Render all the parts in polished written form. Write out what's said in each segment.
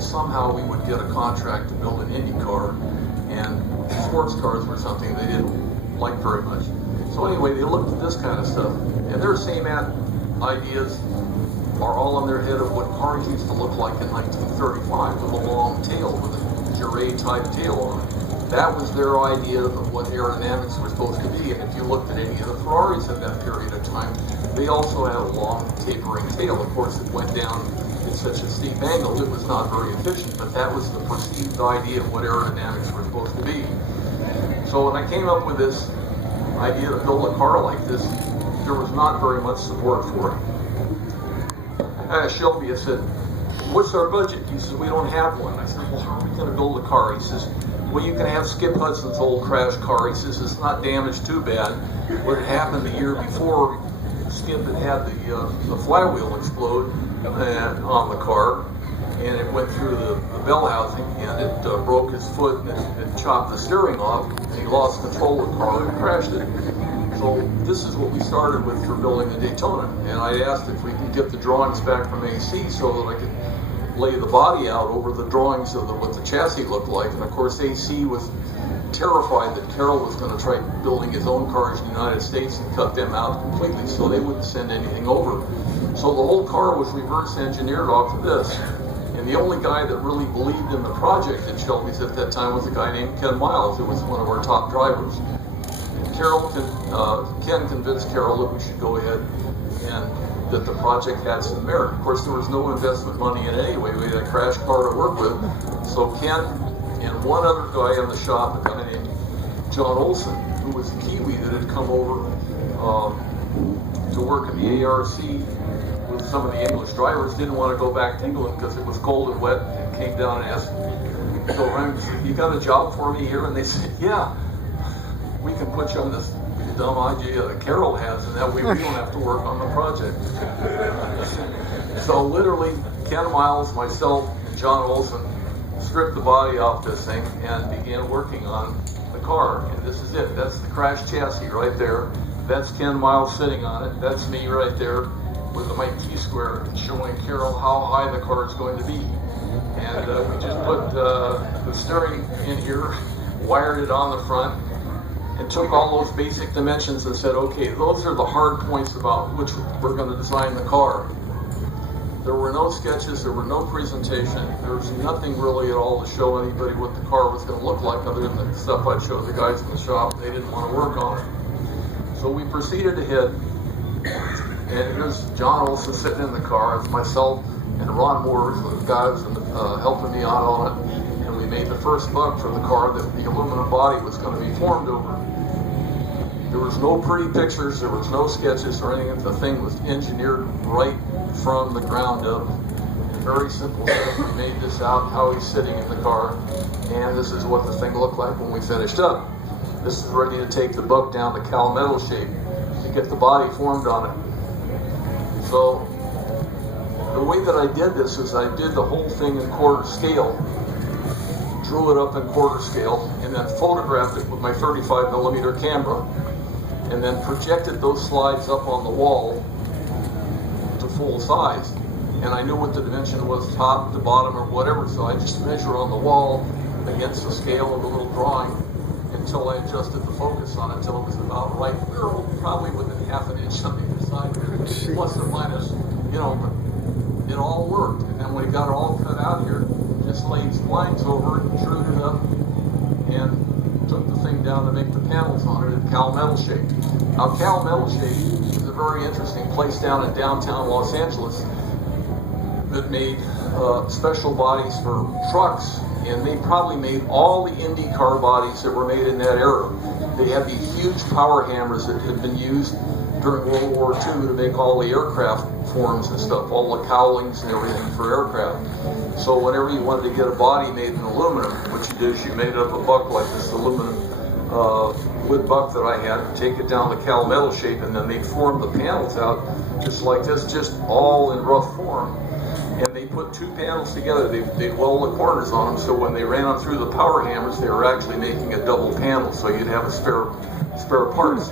somehow we would get a contract to build an Indy car, and sports cars were something they didn't like very much. So anyway, they looked at this kind of stuff, and their same ideas are all in their head of what cars used to look like in 1935 with a long tail, with a Jure type tail on it. That was their idea of what aerodynamics were supposed to be. And if you looked at any of the Ferraris at that period of time, they also had a long tapering tail. Of course, it went down at such a steep angle, it was not very efficient, but that was the perceived idea of what aerodynamics were supposed to be. So when I came up with this idea to build a car like this, there was not very much support for it. I asked Shelby, I said, what's our budget? He says, we don't have one. I said, well, how are we going to build a car? He says, well, you can have Skip Hudson's old crash car. He says, it's not damaged too bad. What had happened the year before, Skip had the flywheel explode on the car, and it went through the bell housing, and it broke his foot, and it chopped the steering off, and he lost control of the car and crashed it. So this is what we started with for building the Daytona, and I asked if we could get the drawings back from AC so that I could lay the body out over the drawings of what the chassis looked like. And of course AC was terrified that Carroll was going to try building his own cars in the United States and cut them out completely so they wouldn't send anything over. So the whole car was reverse engineered off of this. And the only guy that really believed in the project at Shelby's at that time was a guy named Ken Miles, who was one of our top drivers. Ken convinced Carroll that we should go ahead and that the project had some merit. Of course, there was no investment money in it anyway. We had a crash car to work with. So Ken and one other guy in the shop, a guy named John Olson, who was a Kiwi that had come over to work in the ARC with some of the English drivers, didn't want to go back to England because it was cold and wet, and came down and asked, so Ryan, you got a job for me here? And they said, yeah, we can put you on this dumb idea that Carroll has, and that way we don't have to work on the project. So literally, Ken Miles, myself, and John Olson stripped the body off this thing and began working on the car. And this is it. That's the crash chassis right there. That's Ken Miles sitting on it. That's me right there with my T-square showing Carroll how high the car is going to be. And we just put the steering in here, wired it on the front, and took all those basic dimensions and said, okay, those are the hard points about which we're going to design the car. There were no sketches, there were no presentation, there was nothing really at all to show anybody what the car was going to look like other than the stuff I'd show the guys in the shop. They didn't want to work on it. So we proceeded ahead, and here's John Olson sitting in the car, it's myself and Ron Moore, the guys helping me out on it. And we made the first bug for the car that the aluminum body was going to be formed over. There was no pretty pictures, there was no sketches or anything. The thing was engineered right from the ground up. Very simple stuff. We made this out, how he's sitting in the car, and this is what the thing looked like when we finished up. This is ready to take the bug down to Cal metal shape to get the body formed on it. So the way that I did this is I did the whole thing in quarter scale, drew it up in quarter scale, and then photographed it with my 35mm camera, and then projected those slides up on the wall to full size. And I knew what the dimension was, top to bottom or whatever, so I just measured on the wall against the scale of the little drawing until I adjusted the focus on it until it was about right. We were probably within half an inch on either side, plus or minus, but it all worked. And then when we got it all cut out here, just laid splines over it, drew it up, and took the thing down to make the panels on it at Cal Metal Shape. Now, Cal Metal Shape is a very interesting place down in downtown Los Angeles that made special bodies for trucks, and they probably made all the Indy car bodies that were made in that era. They had these huge power hammers that had been used during World War II to make all the aircraft forms and stuff, all the cowlings and everything for aircraft. So whenever you wanted to get a body made in aluminum, what you did is you made up a buck like this aluminum wood buck that I had, take it down to Cal Metal Shape, and then they'd form the panels out just like this, just all in rough form. And they put two panels together, they'd weld the corners on them, so when they ran them through the power hammers, they were actually making a double panel, so you'd have a spare parts.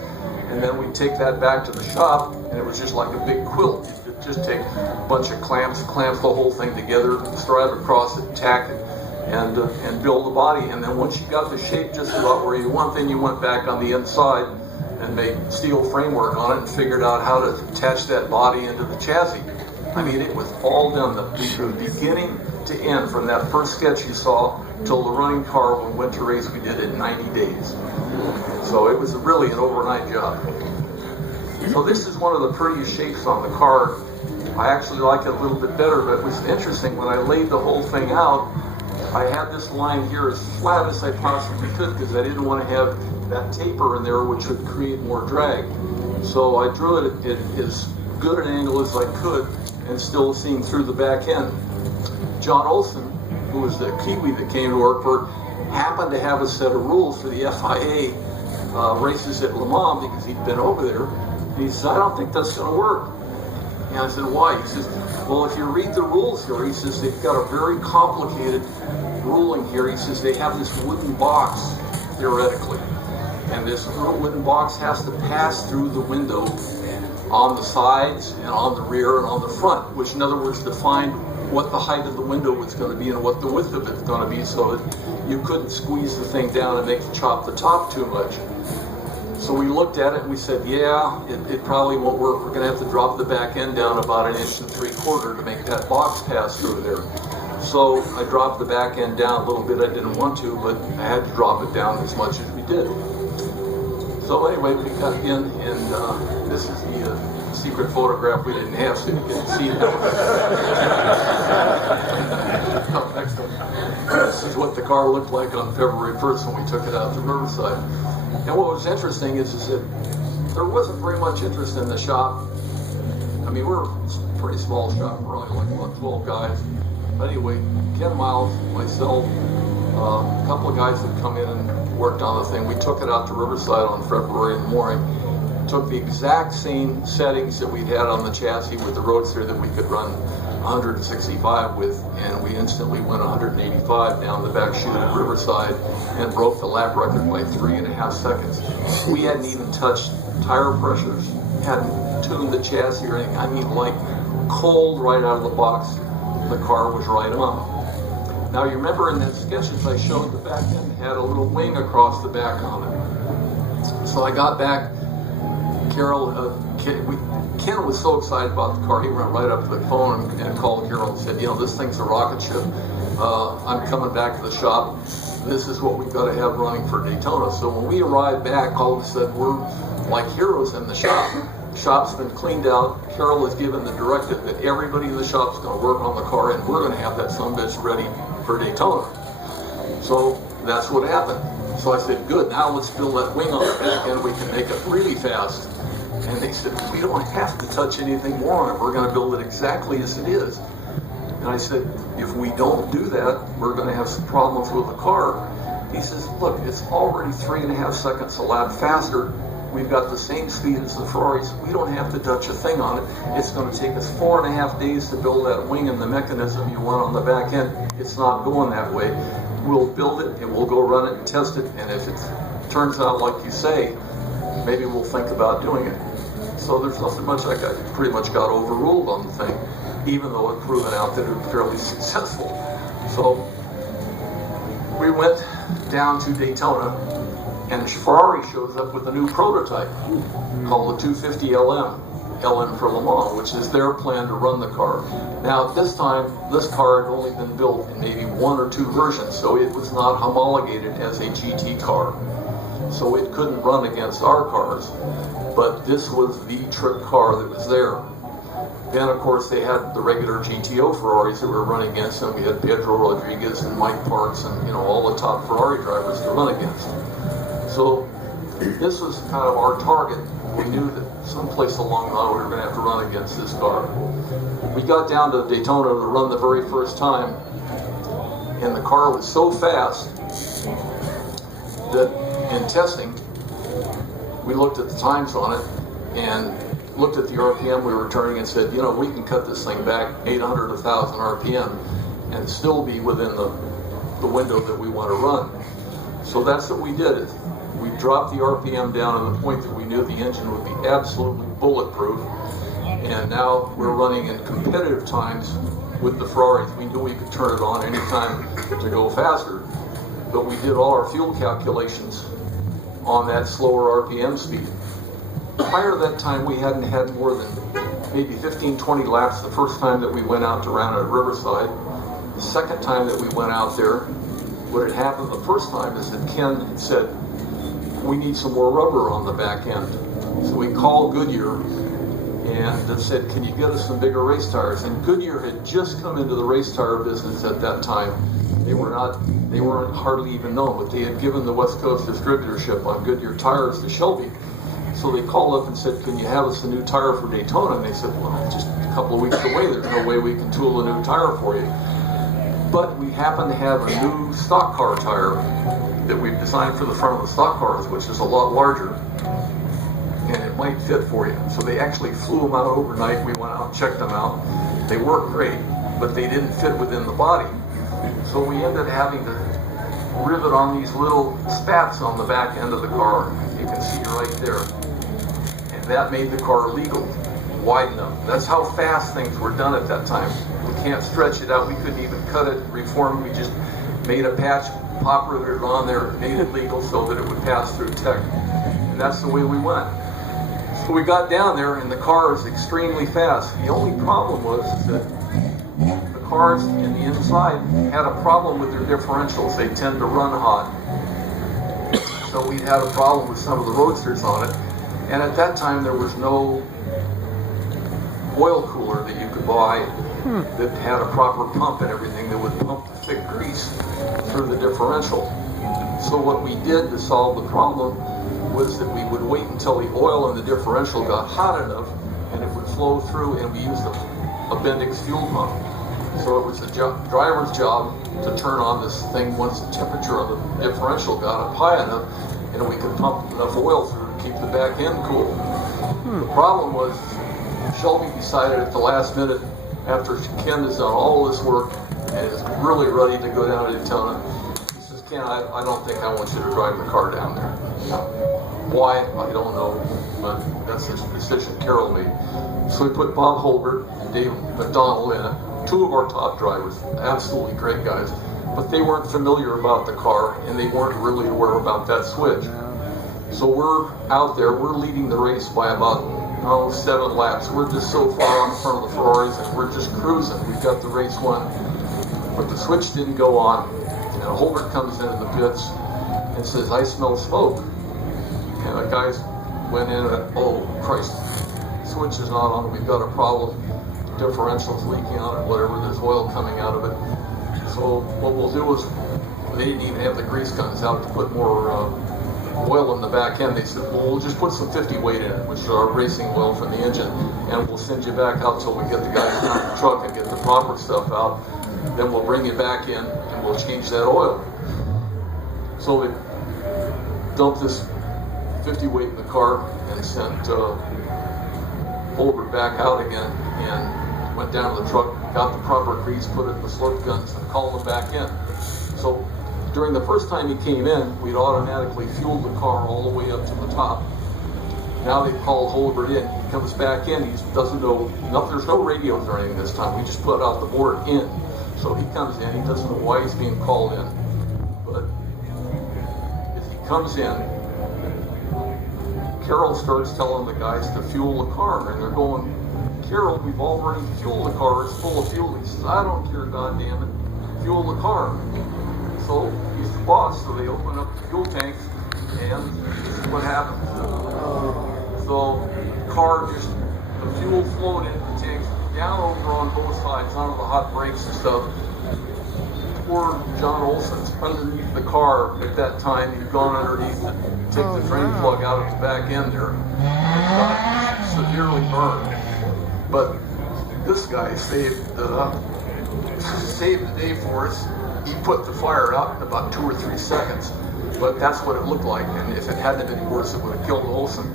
And then we'd take that back to the shop, and it was just like a big quilt. You could just take a bunch of clamp the whole thing together, drive across it, tack it, and build the body. And then once you got the shape just about where you want, then you went back on the inside and made steel framework on it and figured out how to attach that body into the chassis. I mean, it was all done, the beginning to end, from that first sketch you saw till the running car when we went to race. We did it in 90 days. So it was really an overnight job. So this is one of the prettiest shapes on the car. I actually like it a little bit better, but it was interesting when I laid the whole thing out. I had this line here as flat as I possibly could because I didn't want to have that taper in there, which would create more drag. So I drew it at as good an angle as I could and still seeing through the back end. John Olson, who was the Kiwi that came to work for it, happened to have a set of rules for the FIA races at Le Mans because he'd been over there. And he said, I don't think that's going to work. And I said, why? He says, well, if you read the rules here, he says, they've got a very complicated ruling here. He says, they have this wooden box, theoretically. And this little wooden box has to pass through the window on the sides and on the rear and on the front, which in other words defined what the height of the window was going to be and what the width of it's going to be, so that you couldn't squeeze the thing down and make it chop the top too much. So we looked at it and we said, yeah, it probably won't work. We're going to have to drop the back end down about 1 3/4 inches to make that box pass through there. So I dropped the back end down a little bit. I didn't want to, but I had to drop it down as much as we did. So anyway, we got in, and this is the secret photograph we didn't have, so you can see that. Next one. This is what the car looked like on February 1st when we took it out to Riverside. And what was interesting is that there wasn't very much interest in the shop. I mean, we're a pretty small shop. We're only like about 12 guys. But anyway, Ken Miles, myself, a couple of guys had come in and worked on the thing. We took it out to Riverside on February in the morning. Took the exact same settings that we had on the chassis with the Roadster that we could run 165 with, and we instantly went 185 down the back chute at Riverside and broke the lap record by 3.5 seconds. We hadn't even touched tire pressures, hadn't tuned the chassis or anything. I mean, like cold right out of the box, the car was right on. Now you remember in the sketches I showed, the back end had a little wing across the back on it. So I got back, Ken was so excited about the car, he went right up to the phone and called Carol and said, you know, this thing's a rocket ship. I'm coming back to the shop. This is what we've got to have running for Daytona. So when we arrived back, all of a sudden we're like heroes in the shop. The shop's been cleaned out. Carol has given the directive that everybody in the shop's going to work on the car, and we're going to have that sumbitch ready for Daytona. So that's what happened. So I said, good, now let's build that wing on the back end. We can make it really fast. And they said, we don't have to touch anything more on it. We're going to build it exactly as it is. And I said, if we don't do that, we're going to have some problems with the car. He says, look, it's already 3.5 seconds a lap faster. We've got the same speed as the Ferraris. We don't have to touch a thing on it. It's going to take us 4.5 days to build that wing and the mechanism you want on the back end. It's not going that way. We'll build it and we'll go run it and test it. And if it turns out like you say, maybe we'll think about doing it. So there's nothing much. I pretty much got overruled on the thing, even though it proven out that it was fairly successful. So we went down to Daytona, and Ferrari shows up with a new prototype called the 250 LM for Le Mans, which is their plan to run the car. Now at this time, this car had only been built in maybe 1 or 2 versions, so it was not homologated as a GT car. So it couldn't run against our cars, but this was the trick car that was there. Then, of course, they had the regular GTO Ferraris that were running against them. We had Pedro Rodriguez and Mike Parks and, you know, all the top Ferrari drivers to run against. So this was kind of our target. We knew that someplace along the line we were going to have to run against this car. We got down to Daytona to run the very first time, and the car was so fast that in testing, we looked at the times on it and looked at the RPM we were turning and said, you know, we can cut this thing back 800, 1,000 RPM and still be within the window that we want to run. So that's what we did. We dropped the RPM down to the point that we knew the engine would be absolutely bulletproof. And now we're running in competitive times with the Ferraris. We knew we could turn it on anytime to go faster, but we did all our fuel calculations on that slower RPM speed. Prior to that time, we hadn't had more than maybe 15, 20 laps the first time that we went out to run at Riverside. The second time that we went out there, what had happened the first time is that Ken said, we need some more rubber on the back end. So we called Goodyear and said, can you get us some bigger race tires? And Goodyear had just come into the race tire business at that time. They weren't hardly even known, but they had given the West Coast distributorship on Goodyear tires to Shelby. So they called up and said, can you have us a new tire for Daytona? And they said, well, it's just a couple of weeks away. There's no way we can tool a new tire for you. But we happen to have a new stock car tire that we've designed for the front of the stock cars, which is a lot larger, and it might fit for you. So they actually flew them out overnight. We went out and checked them out. They worked great, but they didn't fit within the body. So we ended up having to rivet on these little spats on the back end of the car. You can see right there. And that made the car legal, wide enough. That's how fast things were done at that time. We can't stretch it out. We couldn't even cut it, reform it. We just made a patch, pop riveted on there, made it legal so that it would pass through tech. And that's the way we went. So we got down there and the car is extremely fast. The only problem was that the cars in the inside had a problem with their differentials. They tend to run hot. So we had a problem with some of the roadsters on it. And at that time there was no oil cooler that you could buy that had a proper pump and everything that would pump the thick grease through the differential. So what we did to solve the problem was that we would wait until the oil in the differential got hot enough and it would flow through, and we used a Bendix fuel pump. So it was the driver's job to turn on this thing once the temperature of the differential got up high enough, and we could pump enough oil through to keep the back end cool. The problem was Shelby decided at the last minute, after Ken has done all this work and is really ready to go down to Daytona, he says, Ken, I don't think I want you to drive the car down there. Why? I don't know, but that's the decision Carol made. So we put Bob Holbert and Dave McDonald in it, two of our top drivers, absolutely great guys, but they weren't familiar about the car and they weren't really aware about that switch. So we're out there, we're leading the race by about 7 laps. We're just so far in front of the Ferraris and we're just cruising. We've got the race won, but the switch didn't go on. And Holbert comes into the pits and says, I smell smoke. And the guys went in and, oh Christ, the switch is not on, we've got a problem. The differential's leaking on it, whatever, there's oil coming out of it. So what we'll do is, they didn't even have the grease guns out to put more oil in the back end. They said, well, we'll just put some 50 weight in it, which is our racing oil from the engine, and we'll send you back out till we get the guys down the truck and get the proper stuff out. Then we'll bring you back in and we'll change that oil. So we dumped this 50 weight in the car and sent Holbert back out again and went down to the truck, got the proper grease, put it in the slurp guns, and called him back in. So during the first time he came in, we'd automatically fueled the car all the way up to the top. Now they called Holbert in. He comes back in. He doesn't know, there's no radios or anything this time. We just put out the board in. So he comes in. He doesn't know why he's being called in. But as he comes in, Carol starts telling the guys to fuel the car. And they're going, Carol, we've already fueled the car. It's full of fuel. He says, I don't care, goddammit. Fuel the car. So he's the boss, so they open up the fuel tanks, and this is what happens. So the car just, the fuel flowed into the tanks, down over on both sides, onto the hot brakes and stuff. Poor John Olson's underneath the car at that time. He'd gone underneath it, took the drain plug out of the back end there, and got severely burned. But this guy saved the day for us. He put the fire out in about 2 or 3 seconds, but that's what it looked like. And if it hadn't been worse, it would have killed Olson.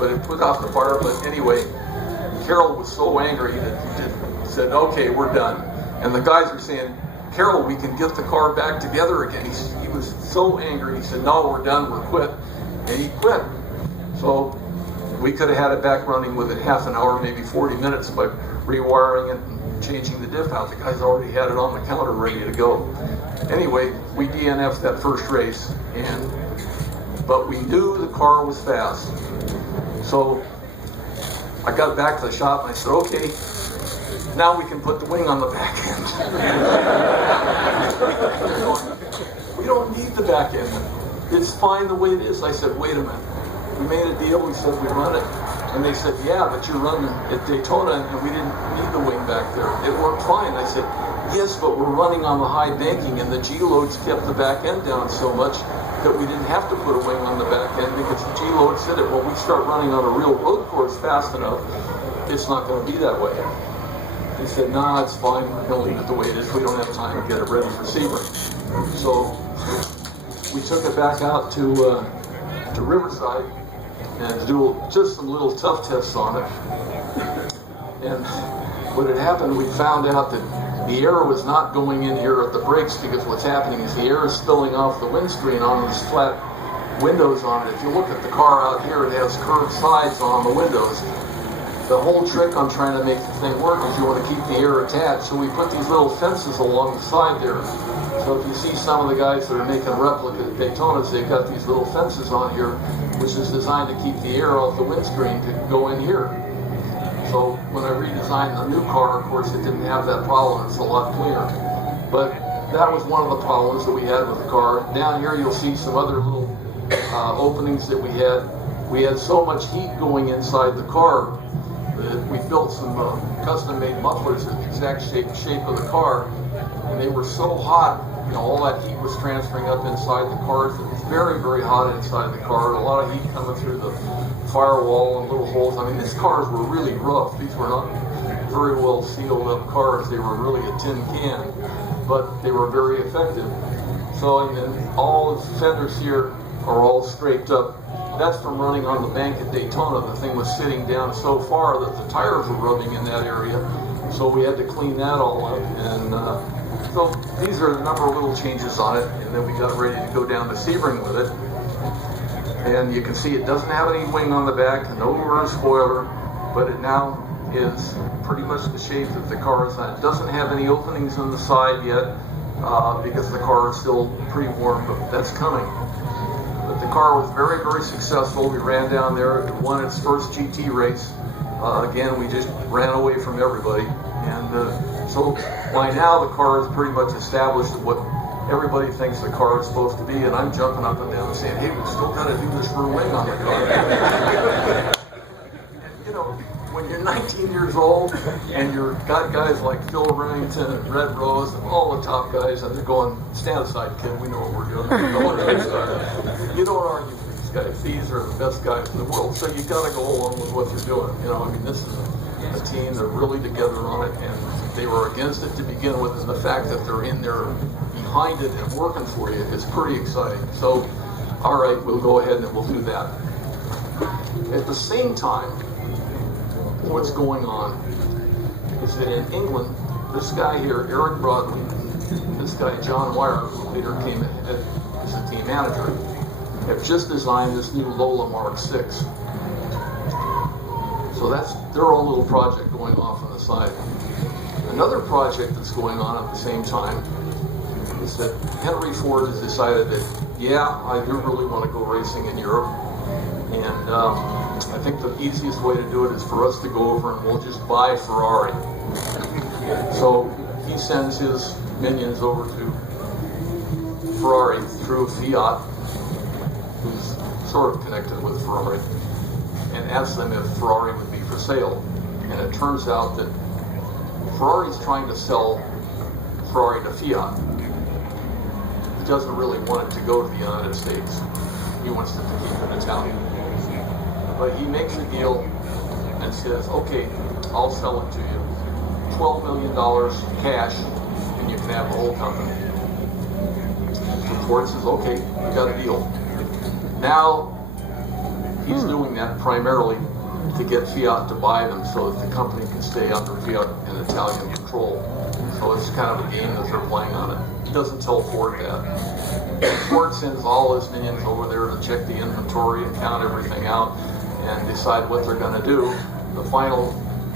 But it put out the fire. But anyway, Carol was so angry that he said, "Okay, we're done." And the guys were saying, "Carol, we can get the car back together again." He was so angry. He said, "No, we're done. We're quit," and he quit. So We could have had it back running within half an hour, maybe 40 minutes by rewiring it and changing the diff out. The guys already had it on the counter ready to go. Anyway, we DNF'd that first race, but we knew the car was fast. So I got back to the shop and I said, okay, now we can put the wing on the back end. We don't need the back end. It's fine the way it is. I said, wait a minute. We made a deal, we said we'd run it. And they said, yeah, but you're running at Daytona and we didn't need the wing back there. It worked fine. I said, yes, but we're running on the high banking and the G-loads kept the back end down so much that we didn't have to put a wing on the back end because the G-load said it. When we start running on a real road course fast enough, it's not going to be that way. They said, nah, it's fine. We'll leave it the way it is. We don't have time to get it ready for Sebring. So we took it back out to Riverside and to do just some little tough tests on it. And what had happened, we found out that the air was not going in here at the brakes because what's happening is the air is spilling off the windscreen on these flat windows on it. If you look at the car out here, it has curved sides on the windows. The whole trick on trying to make the thing work is you want to keep the air attached. So we put these little fences along the side there. So if you see some of the guys that are making replica Daytonas, they've got these little fences on here, which is designed to keep the air off the windscreen to go in here. So when I redesigned the new car, of course, it didn't have that problem. It's a lot cleaner. But that was one of the problems that we had with the car. Down here, you'll see some other little openings that we had. We had so much heat going inside the car that we built some custom-made mufflers in the exact shape of the car, and they were so hot, all that heat was transferring up inside the cars. It was very, very hot inside the car. A lot of heat coming through the firewall and little holes. I mean, these cars were really rough. These were not very well sealed up cars. They were really a tin can, but they were very effective. So, and then all the fenders here are all scraped up. That's from running on the bank at Daytona. The thing was sitting down so far that the tires were rubbing in that area. So we had to clean that all up. And so these are a number of little changes on it. And then we got ready to go down to Sebring with it. And you can see it doesn't have any wing on the back, no rear spoiler, but it now is pretty much the shape that the car is on. It doesn't have any openings on the side yet because the car is still pretty warm, but that's coming. But the car was very, very successful. We ran down there, it won its first GT race. Again, we just ran away from everybody. And so by now the car is pretty much established at what everybody thinks the car is supposed to be. And I'm jumping up and down and saying, hey, we've still got to do this rear wing on the car. When you're 19 years old and you've got guys like Phil Remington and Red Rose and all the top guys, and they're going, stand aside, kid, we know what we're doing. You don't argue with these guys. These are the best guys in the world. So you've got to go along with what they're doing. This is a team that are really together on it, and they were against it to begin with, and the fact that they're in there behind it and working for you is pretty exciting. So, all right, we'll go ahead and we'll do that. At the same time, what's going on is that in England, this guy here, Eric Broadley, this guy John Wire, who later came as a team manager, have just designed this new Lola Mark 6. So that's their own little project going off on the side. Another project that's going on at the same time is that Henry Ford has decided that, yeah, I do really want to go racing in Europe. And I think the easiest way to do it is for us to go over and we'll just buy Ferrari. So he sends his minions over to Ferrari through Fiat, who's sort of connected with Ferrari, and asks them if Ferrari would be for sale. And it turns out that Ferrari's trying to sell Ferrari to Fiat. He doesn't really want it to go to the United States. He wants it to keep it Italian. But he makes a deal and says, okay, I'll sell it to you. $12 million cash, and you can have the whole company. So Ford says, okay, we got a deal. Now, he's doing that primarily to get Fiat to buy them so that the company can stay under Fiat and Italian control. So it's kind of a game that they're playing on it. He doesn't tell Ford that. Ford sends all his minions over there to check the inventory and count everything out. and decide what they're going to do. The final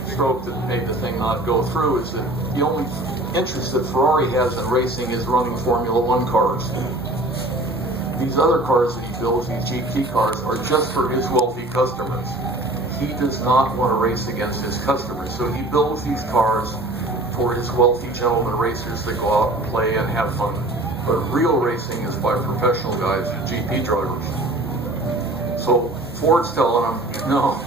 stroke that made the thing not go through is that the only interest that Ferrari has in racing is running Formula One cars. These other cars that he builds, these GT cars, are just for his wealthy customers. He does not want to race against his customers, so he builds these cars for his wealthy gentlemen racers that go out and play and have fun. But real racing is by professional guys, GP drivers. So Ford's telling him, no,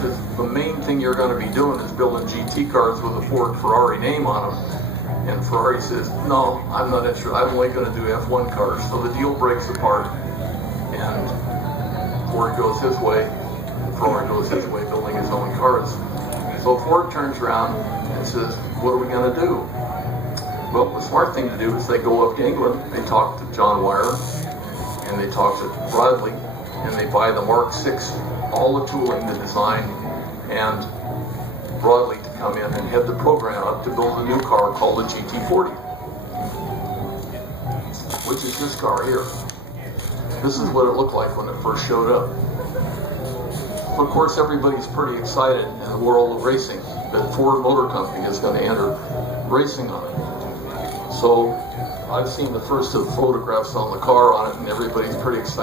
says, the main thing you're going to be doing is building GT cars with a Ford Ferrari name on them. And Ferrari says, no, I'm not interested. I'm only going to do F1 cars. So the deal breaks apart, and Ford goes his way, and Ferrari goes his way, building his own cars. So Ford turns around and says, what are we going to do? Well, the smart thing to do is they go up to England, they talk to John Wyer, and they talk to Bradley, and they buy the Mark VI, all the tooling, the design, and Bradley to come in and head the program up to build a new car called the GT40, which is this car here. This is what it looked like when it first showed up. Of course, everybody's pretty excited in the world of racing that Ford Motor Company is going to enter racing on it. So I've seen the first of the photographs on the car on it, and everybody's pretty excited.